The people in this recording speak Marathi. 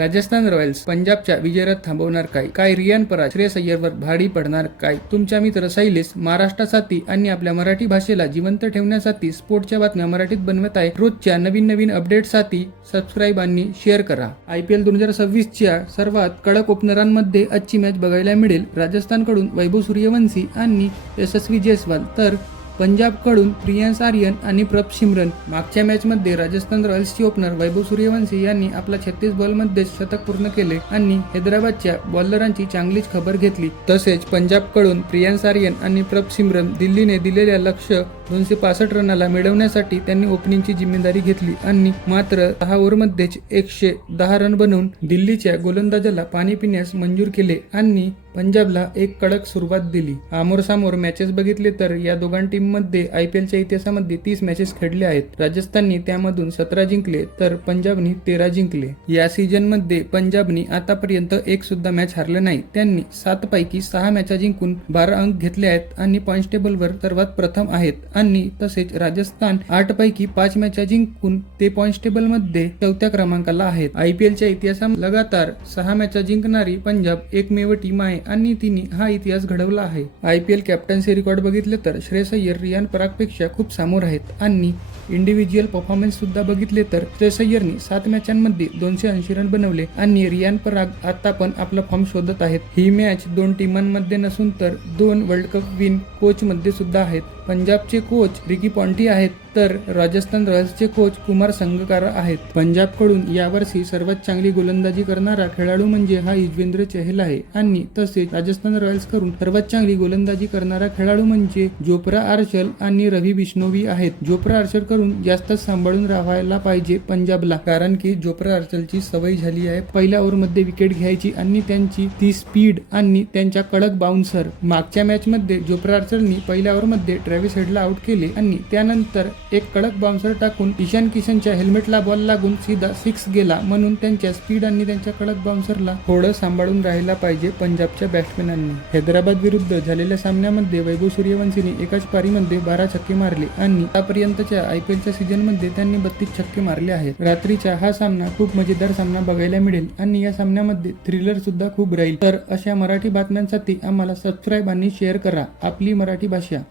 राजस्थान रॉयल्स पंजाबच्या विजयात थांबवणार काय रियान पराग श्रेयस अय्यरवर भारी पडणार काय? तुमच्या मित्र शैलेश महाराष्ट्रासाठी आणि आपल्या मराठी भाषेला जिवंत ठेवण्यासाठी स्पोर्टच्या बातम्या मराठीत बनवत आहे. रोजच्या नवीन अपडेट्ससाठी सबस्क्राईब आणि शेअर करा. IPL 2026च्या सर्वात कडक ओपनरांमध्ये आजची मॅच बघायला मिळेल. राजस्थानकडून वैभव सूर्यवंशी आणि यशस्वी जयस्वाल तर पंजाबकडून प्रियांश आर्यन आणि प्रभ सिमरन. मागच्या मॅचमध्ये राजस्थान रॉयल्सचे ओपनर वैभव सूर्यवंशी यांनी आपला 36 बॉलमध्ये शतक पूर्ण केले आणि हैदराबादच्या बॉलरांची चांगलीच खबर घेतली. तसेच पंजाबकडून प्रियांश आर्यन आणि प्रभ सिमरन दिल्लीने दिलेल्या लक्ष्य 265 रनाला मिळवण्यासाठी त्यांनी ओपनिंगची जिम्मेदारी घेतली आणि मात्र 10 ओव्हरमध्येच 110 रन बनवून दिल्लीच्या गोलंदाजाला पाणी पिण्यास मंजूर केले आणि पंजाबला एक कडक सुरुवात दिली. आमोरसामोर मॅचेस बघितले तर या दोघां टीममध्ये IPLच्या इतिहासामध्ये 30 मॅचेस खेळले आहेत. राजस्थानने त्यामधून 17 जिंकले तर पंजाबने 13 जिंकले. या सीझनमध्ये पंजाबने आतापर्यंत एक सुद्धा मॅच हरले नाही. त्यांनी 7 पैकी 6 मॅचा जिंकून 12 अंक घेतले आहेत आणि पॉइंट्स टेबलवर सर्वात प्रथम आहेत आणि तसेच राजस्थान 8 पैकी 5 मॅचा जिंकून ते पॉइंट्स टेबलमध्ये 4थ्या क्रमांकाला आहेत. IPLच्या इतिहासात लगातार 6 मॅचा जिंकणारी पंजाब एकमेव टीम आहे आणि तिने हा इतिहास घडवला आहे. IPL कॅप्टन्सी रेकॉर्ड बघितले तर श्रेयस अय्यर रियान परागपेक्षा खूप समोर आहेत आणि इंडिव्हिज्युअल परफॉर्मन्स सुद्धा बघितले तर श्रेयस अय्यरने 7 मॅचांमध्ये 280 रन बनवले आणि रियान पराग आता पण आपला फॉर्म शोधत आहेत. ही मॅच 2 टीमांमध्ये नसून तर 2 वर्ल्ड कप विन कोच मध्ये सुद्धा आहेत. पंजाबचे कोच रिकी पॉन्टी आहेत तर राजस्थान रॉयल्सचे कोच कुमार संगकारा आहेत. पंजाबकडून यावर्षी सर्वात चांगली गोलंदाजी करणारा खेळाडू म्हणजे हा युजवेंद्र चहल आहे आणि तसेच राजस्थान रॉयल्स कडून सर्वात चांगली गोलंदाजी करणारा खेळाडू म्हणजे जोफ्रा आर्चर आणि रवी बिश्नोई आहेत. जोफ्रा आर्चर कडून जास्त सांभाळून राहायला पाहिजे पंजाबला, कारण की जोफ्रा आर्चरची सवय झाली आहे पहिल्या ओव्हरमध्ये विकेट घ्यायची आणि त्यांची ती स्पीड आणि त्यांच्या कडक बाउन्सर. मागच्या मॅच मध्ये जोफ्रा आर्चरनी पहिल्या ओव्हरमध्ये ट्रॅव्हिस हेडला आउट केले आणि त्यानंतर एक कडक बाउन्सर टाकून ईशान किशनच्या हेल्मेटला बॉल लागून सीधा 6 गेला. म्हणून त्यांच्या स्पीड आणि त्यांच्या कडक बाउन्सरला थोडं सांभाळून राहायला पाहिजे पंजाबच्या बॅट्समॅनांनी. हैदराबाद विरुद्ध झालेल्या सामन्यामध्ये वैभव सूर्यवंशीने एकाच पारीमध्ये 12 छक्के मारले आणि आतापर्यंतच्या IPLच्या सीझनमध्ये त्यांनी 32 छक्के मारले आहेत. रात्रीचा हा सामना खूप मजेदार सामना बघायला मिळेल आणि या सामन्यामध्ये थ्रिलर सुद्धा खूप राहील. तर अशा मराठी बातम्यांसाठी आम्हाला सबस्क्राईब आणि शेअर करा. आपली मराठी भाषा.